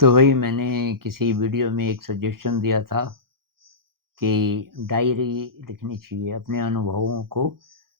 तो वही मैंने किसी वीडियो में एक सजेशन दिया था कि डायरी लिखनी चाहिए, अपने अनुभवों को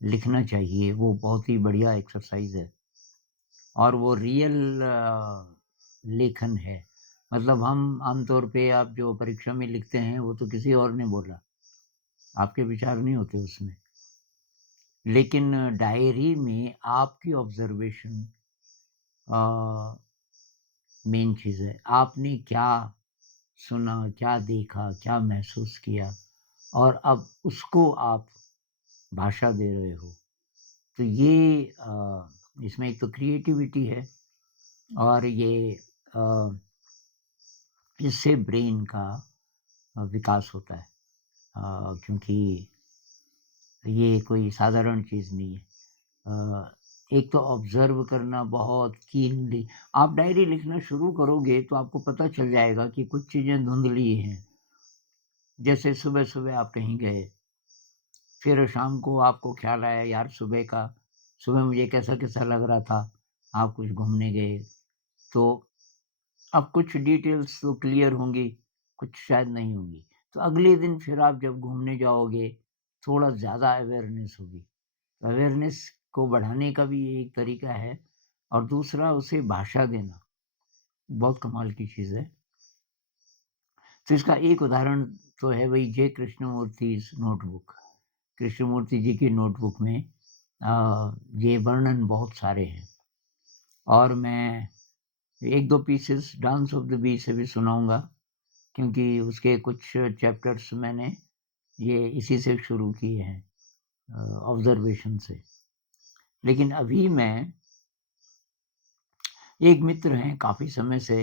लिखना चाहिए, वो बहुत ही बढ़िया एक्सरसाइज़ है और वो रियल लेखन है। मतलब हम आमतौर पे आप जो परीक्षा में लिखते हैं, वो तो किसी और ने बोला, आपके विचार नहीं होते उसमें। लेकिन डायरी में आपकी ऑब्ज़र्वेशन अ, मेन चीज़ है। आपने क्या सुना, क्या देखा, क्या महसूस किया और अब उसको आप भाषा दे रहे हो। तो ये इसमें एक तो क्रिएटिविटी है और ये अ, इससे ब्रेन का विकास होता है क्योंकि ये कोई साधारण चीज़ नहीं है। एक तो ऑब्ज़र्व करना बहुत कीनली आप डायरी लिखना शुरू करोगे तो आपको पता चल जाएगा कि कुछ चीज़ें धुंधली हैं। जैसे सुबह-सुबह आप कहीं गए, फिर शाम को आपको ख़्याल आया यार सुबह मुझे कैसा-कैसा लग रहा था। आप कुछ घूमने गए, तो अब कुछ डिटेल्स तो क्लियर होंगी, कुछ शायद नहीं होंगी। तो अगले दिन फिर आप जब घूमने जाओगे, थोड़ा ज़्यादा अवेयरनेस होगी। अवेयरनेस को बढ़ाने का भी ये एक तरीका है और दूसरा उसे भाषा देना, बहुत कमाल की चीज़ है। तो इसका एक उदाहरण तो है वही जे कृष्णमूर्तिज़ नोटबुक। कृष्णमूर्ति जी की नोटबुक में ये वर्णन बहुत सारे हैं और मैं 1-2 pieces dance of the bee से भी सुनाऊँगा क्योंकि उसके कुछ चैप्टर्स मैंने ये इसी से शुरू किए हैं ऑब्ज़र्वेशन से। लेकिन अभी मैं एक मित्र हैं काफ़ी समय से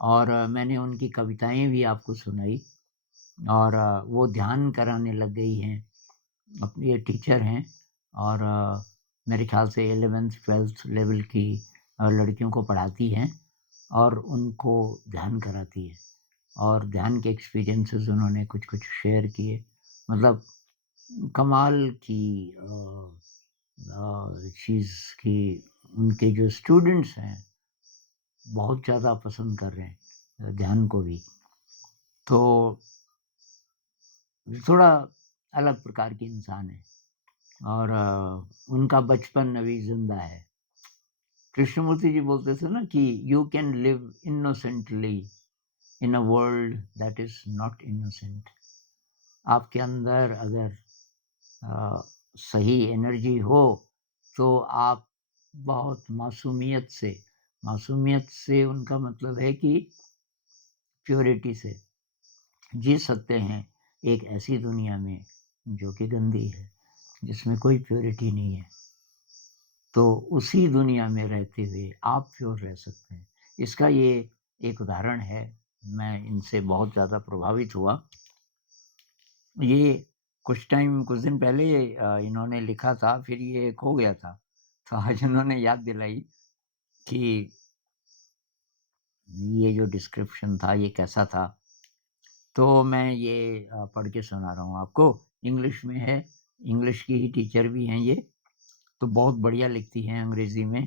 और मैंने उनकी कविताएँ भी आपको सुनाई और वो ध्यान कराने लग गई हैं। ये टीचर हैं और मेरे ख़्याल से 11th-12th लेवल की लड़कियों को पढ़ाती हैं और उनको ध्यान कराती है और ध्यान के एक्सपीरियंसेस उन्होंने कुछ-कुछ शेयर किए। मतलब कमाल की चीज़ कि उनके जो स्टूडेंट्स हैं, बहुत ज़्यादा पसंद कर रहे हैं ध्यान को भी। तो थोड़ा अलग प्रकार के इंसान हैं और उनका बचपन अभी ज़िंदा है। कृष्णमूर्ति जी बोलते थे ना कि you can live innocently in a world that is not innocent. आपके अंदर अगर अ, सही एनर्जी हो, तो आप बहुत मासूमियत से उनका मतलब है कि प्योरिटी से जी सकते हैं एक ऐसी दुनिया में जो कि गंदी है, जिसमें कोई प्योरिटी नहीं है। तो उसी दुनिया में रहते हुए आप प्योर रह सकते हैं। इसका ये एक उदाहरण है। मैं इनसे बहुत ज़्यादा प्रभावित हुआ। ये कुछ दिन पहले इन्होंने लिखा था, फिर ये खो गया था। तो आज उन्होंने याद दिलाई कि ये जो डिस्क्रिप्शन था, ये कैसा था। तो मैं ये पढ़ के सुना रहा हूँ आपको। इंग्लिश में है, इंग्लिश की ही टीचर भी हैं ये, तो बहुत बढ़िया लिखती हैं अंग्रेज़ी में।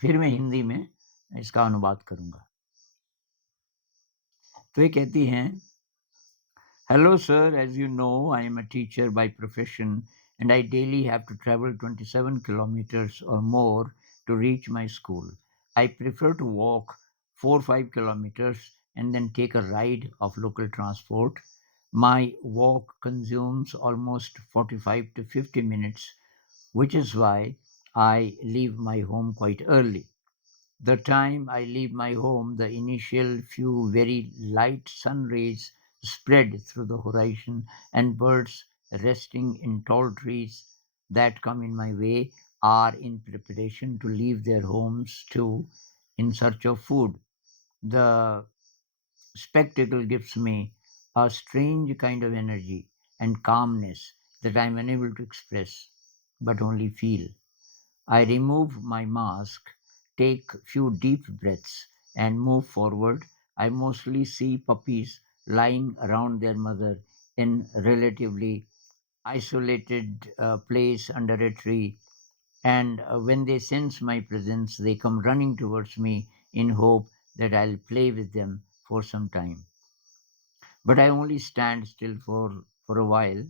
फिर मैं हिंदी में इसका अनुवाद करूँगा। तो ये कहती हैं, "Hello sir, as you know, I am a teacher by profession and I daily have to travel 27 kilometers or more to reach my school. I prefer to walk 4-5 kilometers and then take a ride of local transport. My walk consumes almost 45 to 50 minutes, which is why I leave my home quite early. The time I leave my home, the initial few very light sun rays spread through the horizon, and birds resting in tall trees that come in my way are in preparation to leave their homes too in search of food. The spectacle gives me a strange kind of energy and calmness that I am unable to express, but only feel. I remove my mask, take few deep breaths, and move forward. I mostly see puppies lying around their mother in relatively isolated place under a tree, and when they sense my presence, they come running towards me in hope that I'll play with them for some time. But I only stand still for a while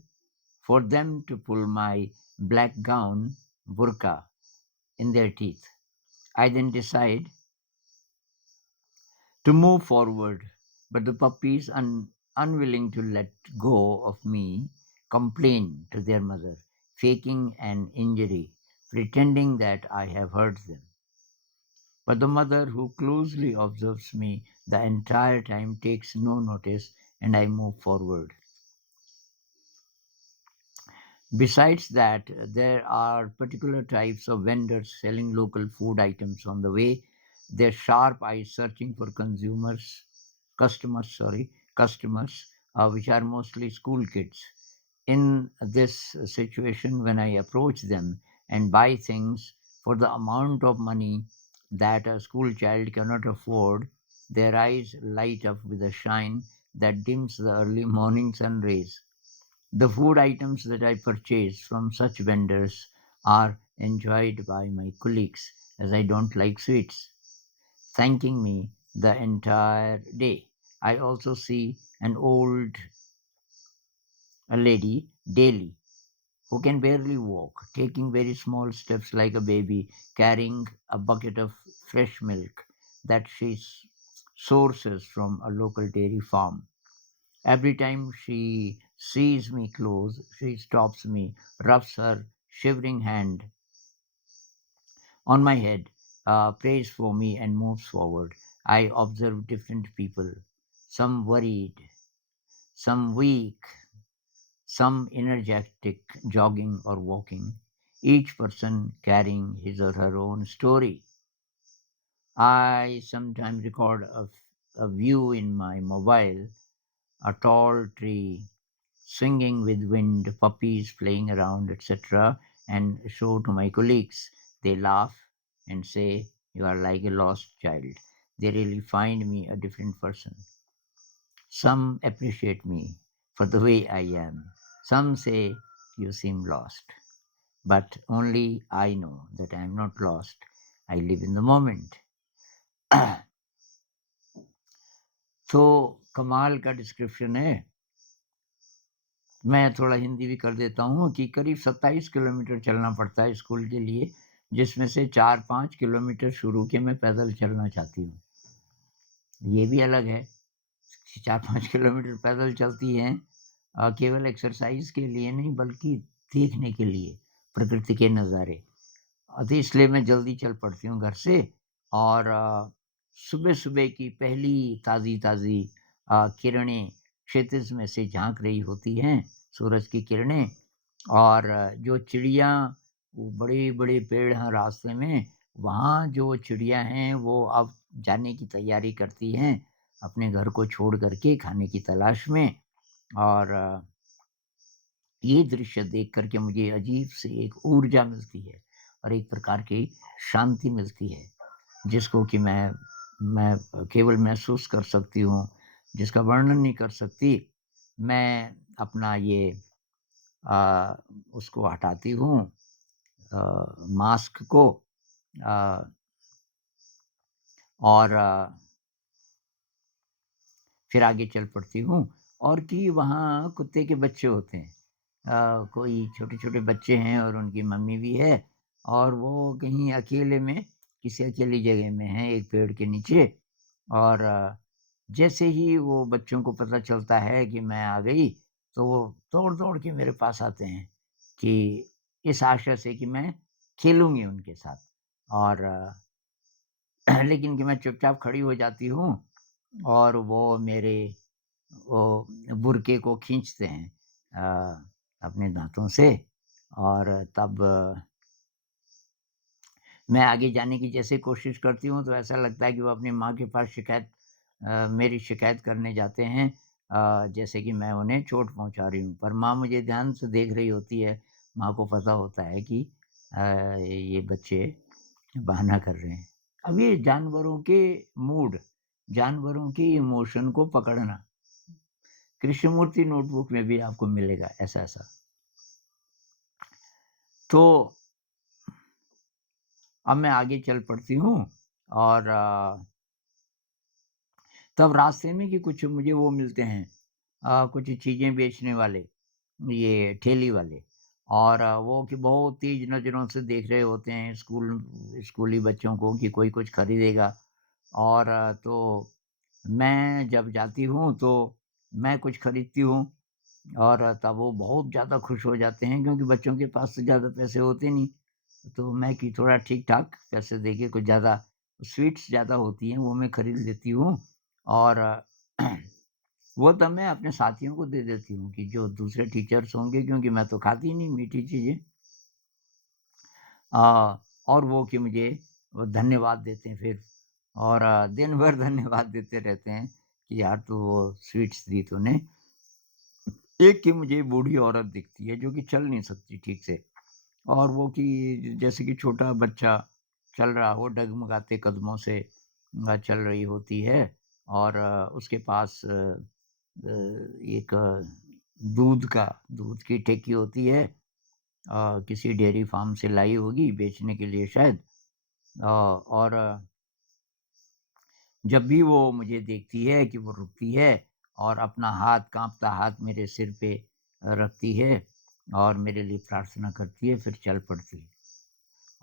for them to pull my black gown, burqa, in their teeth. I then decide to move forward, but the puppies, unwilling to let go of me, complain to their mother, faking an injury, pretending that I have hurt them. But the mother, who closely observes me the entire time, takes no notice, and I move forward. Besides that, there are particular types of vendors selling local food items on the way, their sharp eyes searching for customers, which are mostly school kids. In this situation, when I approach them and buy things for the amount of money that a school child cannot afford, their eyes light up with a shine that dims the early morning sun rays. The food items that I purchase from such vendors are enjoyed by my colleagues, as I don't like sweets, thanking me the entire day. I also see an old lady daily who can barely walk, taking very small steps like a baby, carrying a bucket of fresh milk that she sources from a local dairy farm. Every time she sees me close, she stops me, rubs her shivering hand on my head, prays for me, and moves forward. I observe different people, some worried, some weak, some energetic, jogging or walking, each person carrying his or her own story. I sometimes record a view in my mobile, a tall tree swinging with wind, puppies playing around, etc., and show to my colleagues. They laugh and say, "You are like a lost child." They really find me a different person. Some appreciate me for the way I am. Some say, "You seem lost." But only I know that I am not lost. I live in the moment. तो कमाल का description है। मैं थोड़ा हिंदी भी कर देता हूँ कि करीब 27 किलोमीटर चलना पड़ता है स्कूल के लिए, जिसमें से 4-5 किलोमीटर शुरू के मैं पैदल चलना चाहती हूँ। ये भी अलग है, 4-5 किलोमीटर पैदल चलती हैं केवल एक्सरसाइज के लिए नहीं, बल्कि देखने के लिए प्रकृति के नज़ारे। तो इसलिए मैं जल्दी चल पड़ती हूँ घर से, और सुबह-सुबह की पहली ताज़ी-ताज़ी किरणें क्षितिज में से झाँक रही होती हैं, सूरज की किरणें, और जो चिड़िया, वो बड़े-बड़े पेड़ हैं रास्ते में, वहाँ जो चिड़िया हैं वो अब जाने की तैयारी करती हैं, अपने घर को छोड़ कर के खाने की तलाश में। और ये दृश्य देख कर के मुझे अजीब सी एक ऊर्जा मिलती है और एक प्रकार की शांति मिलती है, जिसको कि मैं केवल महसूस कर सकती हूँ, जिसका वर्णन नहीं कर सकती। मैं अपना ये उसको हटाती हूँ, मास्क को, अ, और फिर आगे चल पड़ती हूँ, और कि वहाँ कुत्ते के बच्चे होते हैं। कोई छोटे-छोटे बच्चे हैं और उनकी मम्मी भी है, और वो कहीं अकेले में, किसी अकेली जगह में हैं एक पेड़ के नीचे, और जैसे ही वो बच्चों को पता चलता है कि मैं आ गई, तो वो दौड़-दौड़ के मेरे पास आते हैं कि इस आशा से कि मैं खेलूँगी उनके साथ, और लेकिन कि मैं चुपचाप खड़ी हो जाती हूँ, और वो मेरे वो बुर्के को खींचते हैं अपने दाँतों से, और तब मैं आगे जाने की जैसे कोशिश करती हूँ, तो ऐसा लगता है कि वो अपनी माँ के पास मेरी शिकायत करने जाते हैं, जैसे कि मैं उन्हें चोट पहुँचा रही हूँ। पर माँ मुझे ध्यान से देख रही होती है, माँ को पता होता है कि ये बच्चे बहाना कर रहे हैं। अब ये जानवरों के मूड, जानवरों के इमोशन को पकड़ना, कृष्णमूर्ति नोटबुक में भी आपको मिलेगा ऐसा-ऐसा। तो अब मैं आगे चल पड़ती हूँ, और तब रास्ते में कि कुछ मुझे वो मिलते हैं कुछ चीज़ें बेचने वाले, ये ठेली वाले और वो कि बहुत तेज़ नज़रों से देख रहे होते हैं स्कूली बच्चों को कि कोई कुछ खरीदेगा और तो मैं जब जाती हूँ तो मैं कुछ खरीदती हूँ और तब वो बहुत ज़्यादा खुश हो जाते हैं क्योंकि बच्चों के पास तो ज़्यादा पैसे होते नहीं। तो मैं कि थोड़ा ठीक-ठाक पैसे देके कुछ ज़्यादा स्वीट्स ज़्यादा होती हैं वो मैं खरीद लेती हूँ और वो तब मैं अपने साथियों को दे देती हूँ कि जो दूसरे टीचर्स होंगे क्योंकि मैं तो खाती नहीं मीठी चीज़ें। और वो कि मुझे वो धन्यवाद देते हैं फिर और दिन भर धन्यवाद देते रहते हैं कि यार तू वो स्वीट्स दी तूने। एक कि मुझे बूढ़ी औरत दिखती है जो कि चल नहीं सकती ठीक से और वो कि जैसे कि छोटा बच्चा चल रहा हो डगमगाते कदमों से चल रही होती है और उसके पास एक दूध की ठेकी होती है किसी डेयरी फार्म से लाई होगी बेचने के लिए शायद और जब भी वो मुझे देखती है कि वो रुकती है और अपना काँपता हाथ मेरे सिर पे रखती है और मेरे लिए प्रार्थना करती है, फिर चल पड़ती है।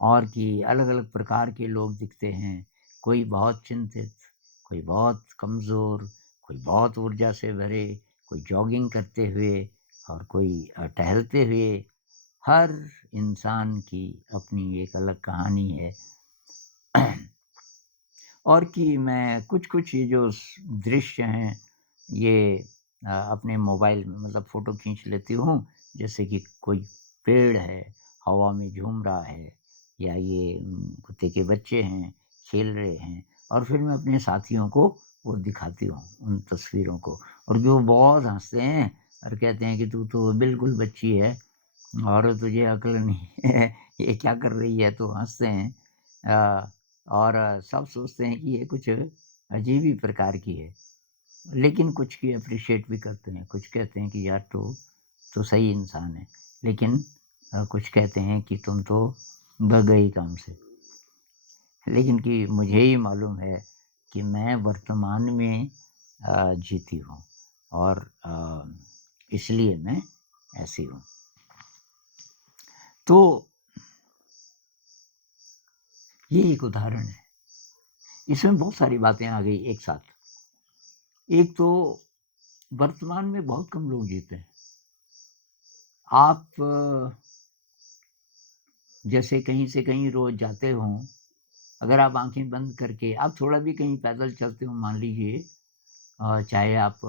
और कि अलग-अलग प्रकार के लोग दिखते हैं, कोई बहुत चिंतित, कोई बहुत कमज़ोर, कोई बहुत ऊर्जा से भरे, कोई जॉगिंग करते हुए और कोई टहलते हुए। हर इंसान की अपनी एक अलग कहानी है। और कि मैं कुछ-कुछ ये जो दृश्य हैं, ये अपने मोबाइल में मतलब फ़ोटो खींच लेती हूँ, जैसे कि कोई पेड़ है, हवा में झूम रहा है या ये कुत्ते के बच्चे हैं, खेल रहे हैं और फिर मैं अपने साथियों को वो दिखाती हूँ, उन तस्वीरों को और जो बहुत हँसते हैं और कहते हैं कि तू तो बिल्कुल बच्ची है और तुझे अक्ल नहीं है, ये क्या कर रही है? तो हँसते हैं। और सब सोचते हैं कि ये कुछ अजीब ही प्रकार की है। लेकिन कुछ की एप्रिशिएट भी करते हैं, कुछ कहते हैं कि यार तू सही इंसान है। लेकिन कुछ कहते हैं कि तुम तो बग गई काम से। लेकिन कि मुझे ही मालूम है कि मैं वर्तमान में जीती हूँ और इसलिए मैं ऐसी हूँ। तो ये एक उदाहरण है। इसमें बहुत सारी बातें आ गई एक साथ। एक तो वर्तमान में बहुत कम लोग जीते हैं। आप जैसे कहीं से कहीं रोज़ जाते हों, अगर आप आँखें बंद करके आप थोड़ा भी कहीं पैदल चलते हो मान लीजिए चाहे आप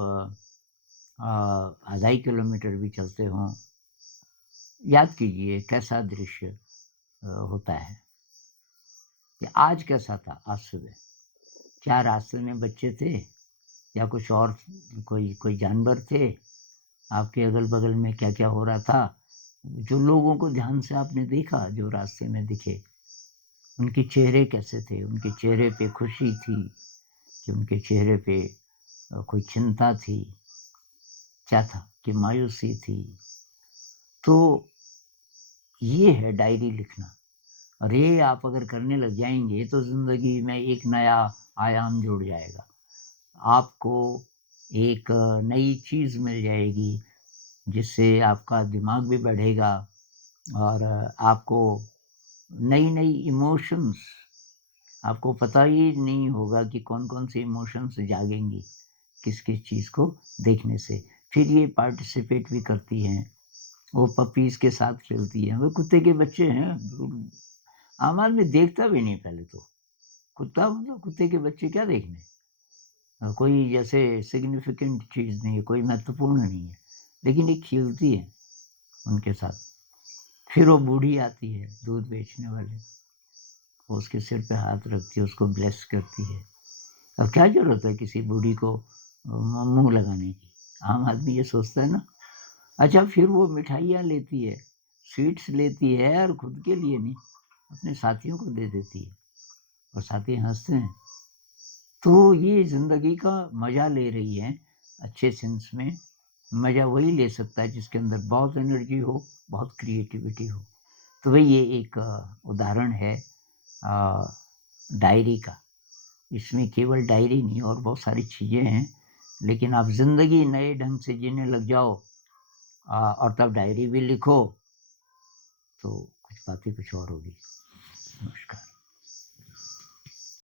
आधा ही किलोमीटर भी चलते हों, याद कीजिए कैसा दृश्य होता है कि आज कैसा था आज सुबह? क्या रास्ते में बच्चे थे या कुछ और कोई कोई जानवर थे? आपके अगल-बगल में क्या-क्या हो रहा था? जो लोगों को ध्यान से आपने देखा जो रास्ते में दिखे, उनके चेहरे कैसे थे? उनके चेहरे पे खुशी थी कि उनके चेहरे पे कोई चिंता थी? क्या था कि मायूसी थी? तो ये है डायरी लिखना और ये आप अगर करने लग जाएँगे तो ज़िंदगी में एक नया आयाम जुड़ जाएगा। आपको एक नई चीज़ मिल जाएगी जिससे आपका दिमाग भी बढ़ेगा और आपको नई-नई इमोशंस आपको पता ही नहीं होगा कि कौन-कौन से इमोशंस जागेंगी, किस-किस चीज़ को देखने से। फिर ये पार्टिसिपेट भी करती हैं, वो पपीज़ के साथ खेलती हैं, वो कुत्ते के बच्चे हैं, आम आदमी देखता भी नहीं पहले तो। कुत्ता मतलब कुत्ते के बच्चे क्या देखने? कोई जैसे सिग्निफिकेंट चीज़ नहीं है, कोई महत्वपूर्ण नहीं है, लेकिन ये खेलती है उनके साथ। फिर वो बूढ़ी आती है, दूध बेचने वाली, वो उसके सिर पे हाथ रखती है, उसको ब्लेस करती है। अब क्या ज़रूरत है किसी बूढ़ी को मुँह लगाने की? आम आदमी ये सोचता है ना। अच्छा फिर वो मिठाइयाँ लेती है, स्वीट्स लेती है और खुद के लिए नहीं, अपने साथियों को दे देती है और साथी हँसते हैं। तो ये ज़िंदगी का मज़ा ले रही हैं अच्छे सेंस में। मज़ा वही ले सकता है जिसके अंदर बहुत एनर्जी हो, बहुत क्रिएटिविटी हो। तो भई ये एक उदाहरण है अ, डायरी का इसमें केवल डायरी नहीं और बहुत सारी चीज़ें हैं, लेकिन आप ज़िंदगी नए ढंग से जीने लग जाओ और तब डायरी भी लिखो तो कुछ बातें कुछ और होगी। नमस्कार।